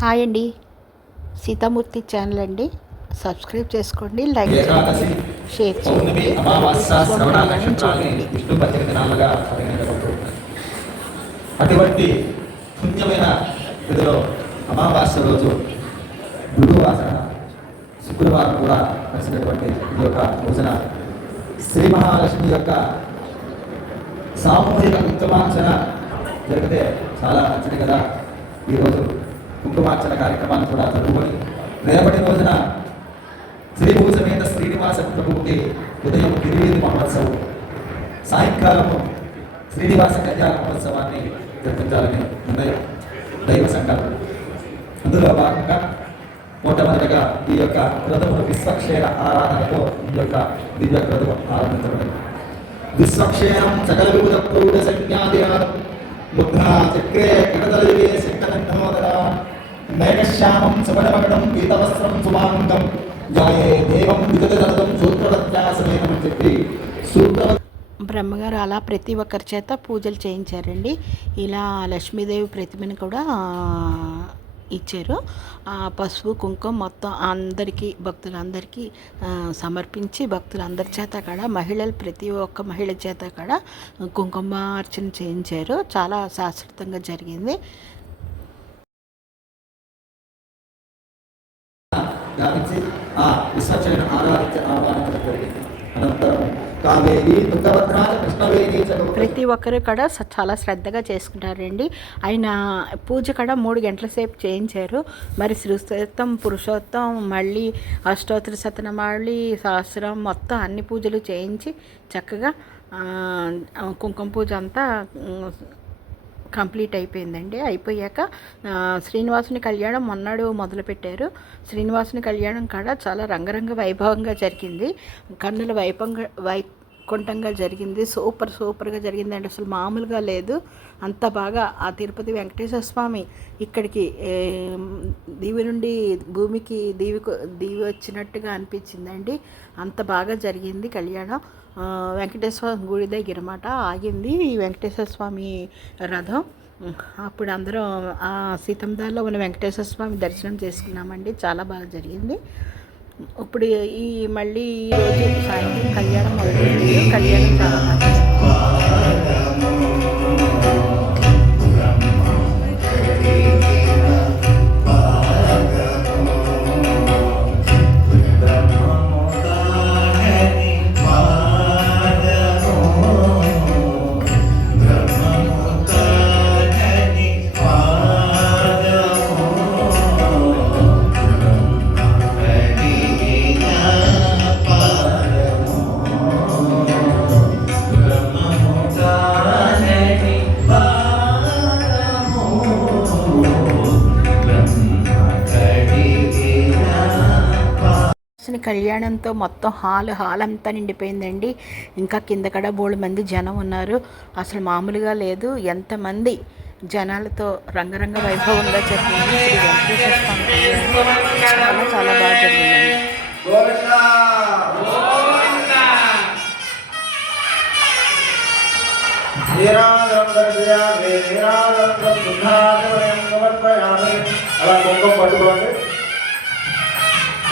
Hi అండి. Sitamurthy channel అండి. Subscribe చేసుకోండి లైక్ చేయండి షేర్ చేయండి. అటువంటి పుణ్యమైన ఇదిలో అమావాస్య రోజు గురువాసన శుక్రవారం కూడా కలిసినటువంటి ఈ యొక్క రోజున శ్రీ మహాలక్ష్మి యొక్క సామూహిక కుంకుమార్చన జరిగితే చాలా మంచిది కదా ఈరోజు కుంకుమార్చన కార్యక్రమాన్ని కూడా జరుపుకొని రేపటి రోజున శ్రీ భూసమేత శ్రీనివాస ప్రభువుకి ఉదయం తిరిగి మహోత్సవం సాయంకాలం శ్రీనివాస కళ్యాణ మహోత్సవాన్ని జరిపించాలని నిర్ణయం దైవ సంకల్పం. అందులో భాగంగా మొట్టమొదటిగా ఈ యొక్క క్రతము విశ్వక్షేర ఆరాధనతో ఈ యొక్క దివ్య క్రతము ఆరంభించబడింది. విశ్వక్షేరం సకల విభుత ప్రౌఢ సంజ్ఞాదిరాదం ముద్రా చక్రే కడతలు వేసి మేఘశ్యామం సుమనమగడం పీతవస్త్రం సుమానందం జాయే దేవం విగతదం సూత్రవత్యాసమేనం అని చెప్పి సూత్ర బ్రహ్మగారు అలా ప్రతి ఒక్కరి చేత పూజలు చేయించారండి. ఇలా లక్ష్మీదేవి ప్రతిమని కూడా ఇచ్చారు. ఆ పసుపు కుంకుమ మొత్తం అందరికీ భక్తులందరికీ సమర్పించి భక్తులందరి చేత కూడా మహిళలు ప్రతి ఒక్క మహిళ చేత కూడా కుంకుమార్చన చేయించారు. చాలా శాశ్వతంగా జరిగింది. గావించి ఆ విశ్వక్షేణ ఆరాధించి ఆహ్వానించడం జరిగింది అనంతరం ప్రతి ఒక్కరు కూడా చాలా శ్రద్ధగా చేసుకుంటారండి. ఆయన పూజ కూడా మూడు గంటల సేపు చేయించారు. మరి శ్రీస్తోత్తం పురుషోత్తం మళ్ళీ అష్టోత్తర శతనమాళి సహస్రం మొత్తం అన్ని పూజలు చేయించి చక్కగా కుంకుమ పూజ అంతా కంప్లీట్ అయిపోయిందండి. అయిపోయాక శ్రీనివాసుని కళ్యాణం మొన్నడు మొదలుపెట్టారు. శ్రీనివాసుని కళ్యాణం కూడా చాలా రంగరంగ వైభవంగా జరిగింది. కన్నుల వైభవంగా వైకుంఠంగా జరిగింది. సూపర్ సూపర్గా జరిగిందండి. అసలు మామూలుగా లేదు. అంత బాగా ఆ తిరుపతి వెంకటేశ్వర స్వామి ఇక్కడికి దీవి నుండి భూమికి దీవి దీవి వచ్చినట్టుగా అనిపించిందండి. అంత బాగా జరిగింది కళ్యాణం. వెంకటేశ్వర గుడి దగ్గర మాట ఆగింది ఈ వెంకటేశ్వర స్వామి రథం. అప్పుడు అందరం ఆ సీతందాల్లో ఉన్న వెంకటేశ్వర స్వామి దర్శనం చేసుకున్నామండి. చాలా బాగా జరిగింది. ఇప్పుడు ఈ మళ్ళీ ఈ రోజు సాయంత్రం కళ్యాణం మొదలైంది. కళ్యాణం చాలా బాగా కళ్యాణంతో మొత్తం హాల్ హాల్ అంతా నిండిపోయిందండి. ఇంకా కింద కూడా బోళ్ళు మంది జనం ఉన్నారు. అసలు మామూలుగా లేదు. ఎంతమంది జనాలతో రంగరంగ వైభవంగా జరిగింది. శ్రీ వెంకటేశ్వర స్వామి చాలా చాలా బాగా జరిగిందండి. అలా కుంకుమ పట్టుకోండి